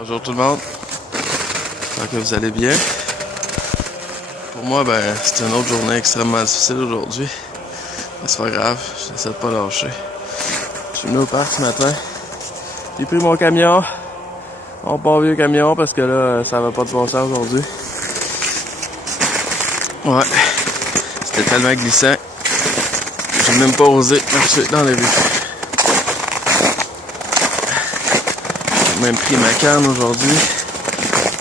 Bonjour tout le monde, j'espère que vous allez bien. Pour moi, c'est une autre journée extrêmement difficile aujourd'hui. Mais c'est pas grave, j'essaie de pas lâcher. Je suis venu au parc ce matin. J'ai pris mon camion, mon bon vieux camion, parce que là, ça va pas de bon sens aujourd'hui. Ouais, c'était tellement glissant. J'ai même pas osé marcher dans les rues. J'ai même pris ma canne aujourd'hui,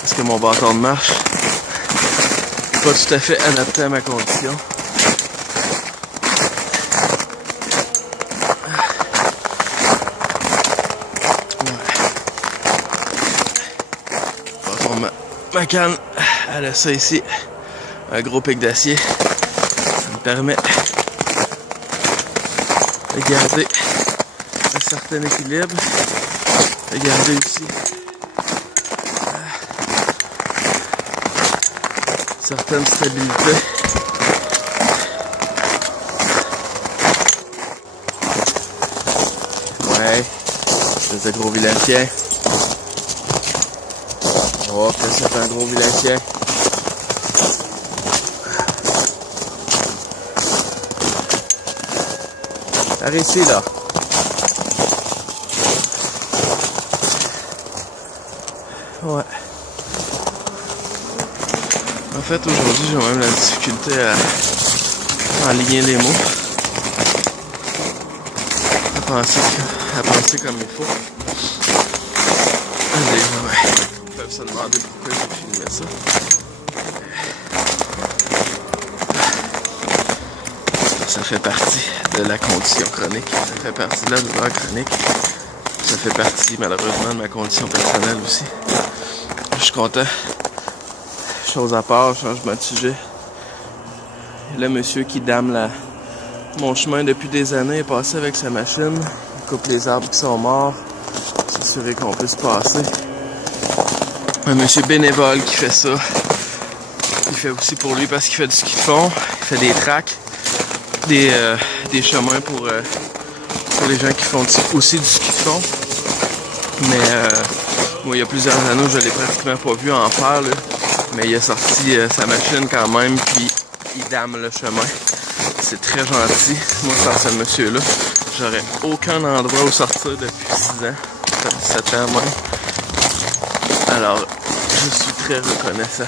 parce que mon bâton de marche n'est pas tout à fait adapté à ma condition. Ma canne, elle a ça ici, un gros pic d'acier. Ça me permet de garder un certain équilibre, de garder aussi certaine stabilité. Ouais, c'est un gros vilancien. Oh, que c'est un gros vilancien. Par ici, là. Ouais. En fait, aujourd'hui, j'ai même la difficulté à aligner les mots. À penser comme il faut. Les gens peuvent se demander pourquoi j'ai filmé ça. Ça fait partie de la condition chronique. Ça fait partie de la douleur chronique. Ça fait partie, malheureusement, de ma condition personnelle aussi. Je suis content. Chose à part, changement de sujet. Le monsieur qui dame mon chemin depuis des années est passé avec sa machine. Il coupe les arbres qui sont morts. S'assurer qu'on puisse passer. Un monsieur bénévole qui fait ça. Il fait aussi pour lui parce qu'il fait du ski de fond. Il fait des tracks. Des chemins pour les gens qui font aussi du ski de fond. Mais moi, il y a plusieurs années, je l'ai pratiquement pas vu en faire, là. Mais il a sorti sa machine quand même, puis il dame le chemin. C'est très gentil. Moi, sans ce monsieur-là, j'aurais aucun endroit où sortir depuis 6 ans, 7 ans même. Alors, je suis très reconnaissant.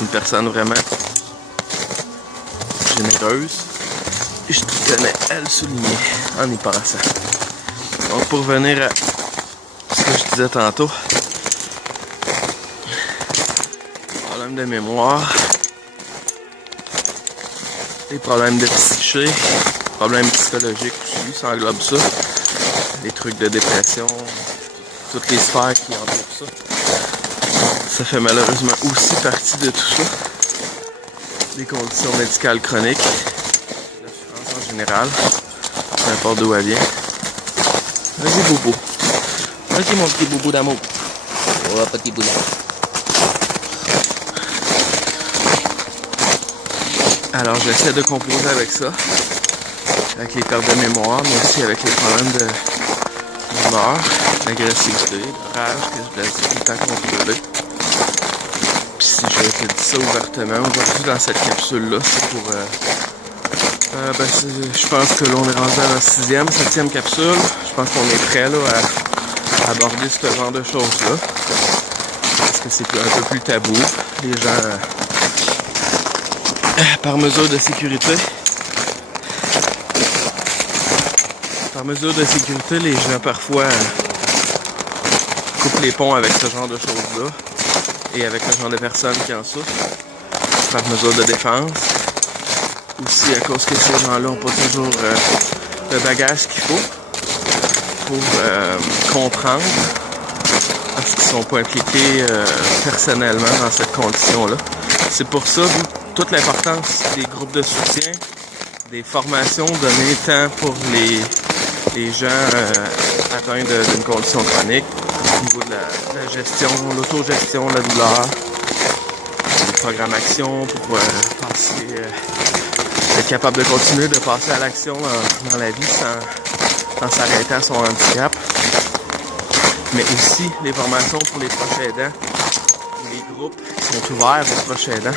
Une personne vraiment généreuse et je tenais à le souligner en y pensant. Donc pour revenir à ce que je disais tantôt, problème de mémoire, les problèmes de psyché, problèmes psychologiques aussi, ça englobe ça, les trucs de dépression, toutes les sphères qui entourent ça. Ça fait malheureusement aussi partie de tout ça. Les conditions médicales chroniques, la souffrance en général, peu importe d'où elle vient. Vas-y bobo. Vas-y mon petit bobo d'amour. Oh petit bout d'amour. Alors j'essaie de composer avec ça. Avec les pertes de mémoire, mais aussi avec les problèmes d'humeur, d'agressivité, de rage que je laisse tout le temps contrôler. Si je te dis ça ouvertement, aujourd'hui dans cette capsule-là, c'est pour... je pense que l'on est rendu à la 6e, 7e capsule. Je pense qu'on est prêt là, à aborder ce genre de choses-là. Parce que c'est un peu plus tabou. Les gens, par mesure de sécurité, les gens parfois coupent les ponts avec ce genre de choses-là. Et avec le genre de personnes qui en souffrent, par mesure de défense. Aussi à cause que ces gens-là n'ont pas toujours le bagage qu'il faut pour comprendre, parce qu'ils ne sont pas impliqués personnellement dans cette condition-là. C'est pour ça toute l'importance des groupes de soutien, des formations données tant pour les gens atteints d'une condition chronique, au niveau de la gestion, l'autogestion, la douleur, programmation pour passer, être capable de continuer de passer à l'action dans la vie sans s'arrêter à son handicap. Mais aussi les formations pour les proches aidants, les groupes qui sont ouverts aux proches aidants.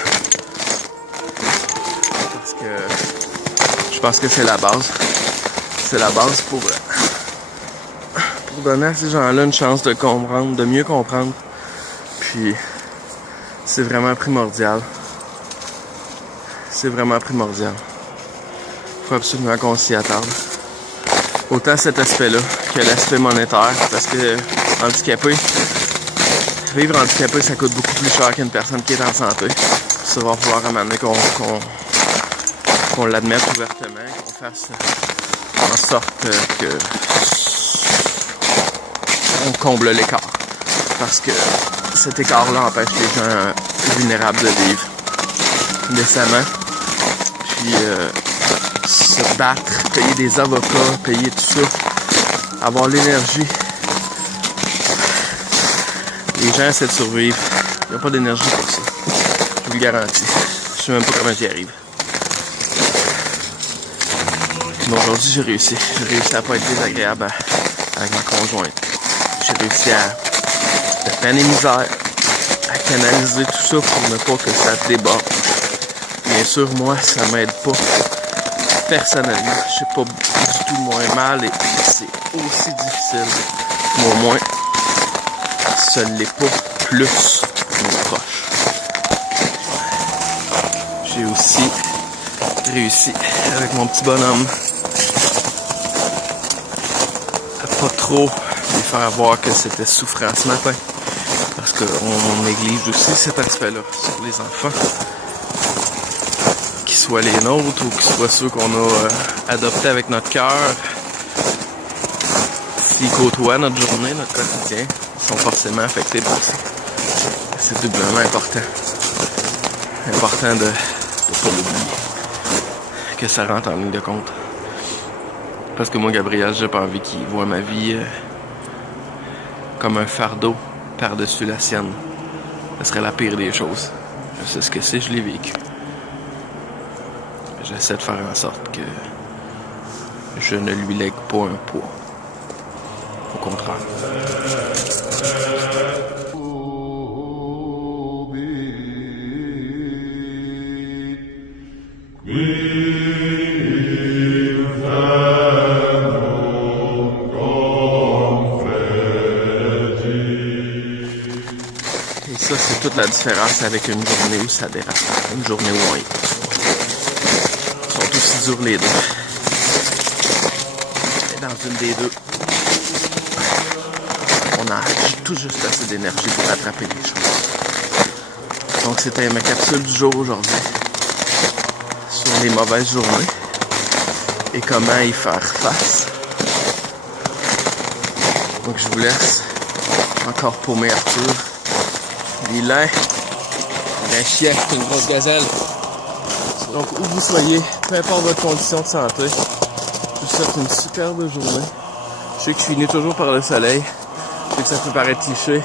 Parce que je pense que c'est la base. C'est la base pour donner à ces gens-là une chance de comprendre, de mieux comprendre. Puis c'est vraiment primordial. C'est vraiment primordial. Il faut absolument qu'on s'y attarde. Autant cet aspect-là que l'aspect monétaire, parce que vivre handicapé, ça coûte beaucoup plus cher qu'une personne qui est en santé. Ça va falloir amener qu'on l'admette ouvertement, qu'on fasse en sorte que on comble l'écart. Parce que cet écart-là empêche les gens vulnérables de vivre décemment. Puis se battre, payer des avocats, payer tout ça, avoir l'énergie. Les gens essaient de survivre. Il n'y a pas d'énergie pour ça. Je vous le garantis. Je sais même pas comment j'y arrive. Mais aujourd'hui, j'ai réussi. J'ai réussi à pas être désagréable avec ma conjointe. J'ai réussi à de peine et misère, à canaliser tout ça pour ne pas que ça déborde. Bien sûr, moi, ça m'aide pas personnellement. Je suis pas du tout moins mal et c'est aussi difficile. Mais au moins, ça ne l'est pas plus pour nos proches. J'ai aussi réussi avec mon petit bonhomme à pas trop lui faire voir que c'était souffrant ce matin. Parce qu'on néglige aussi cet aspect-là sur les enfants. Qu'ils soient les nôtres ou qu'ils soient ceux qu'on a adoptés avec notre cœur. S'ils côtoient notre journée, notre quotidien, ils sont forcément affectés par ça. C'est doublement important. Important de pas l'oublier. Que ça rentre en ligne de compte. Parce que moi, Gabriel, j'ai pas envie qu'il voit ma vie comme un fardeau par-dessus la sienne. Ce serait la pire des choses. Je sais ce que c'est, je l'ai vécu. J'essaie de faire en sorte que je ne lui lègue pas un poids. Au contraire. Et ça, c'est toute la différence avec une journée où ça dérape. Une journée où on y est. Ils sont aussi durs les deux. Et dans une des deux, on a tout juste assez d'énergie pour attraper les choses. Donc c'était ma capsule du jour aujourd'hui. Sur les mauvaises journées. Et comment y faire face. Donc je vous laisse encore paumer Arthur. Vilain. Un chien, une grosse gazelle. Donc où vous soyez, peu importe votre condition de santé, je vous souhaite une superbe journée. Je sais que je finis toujours par le soleil. Je sais que ça peut paraître cliché.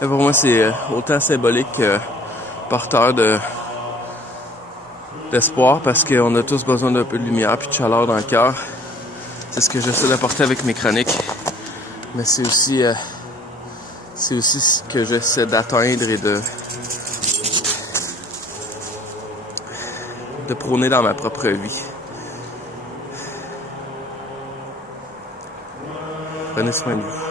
Mais pour moi c'est autant symbolique que porteur d'espoir parce qu'on a tous besoin d'un peu de lumière puis de chaleur dans le cœur. C'est ce que j'essaie d'apporter avec mes chroniques. Mais c'est aussi ce que j'essaie d'atteindre et de prôner dans ma propre vie. Prenez soin de vous.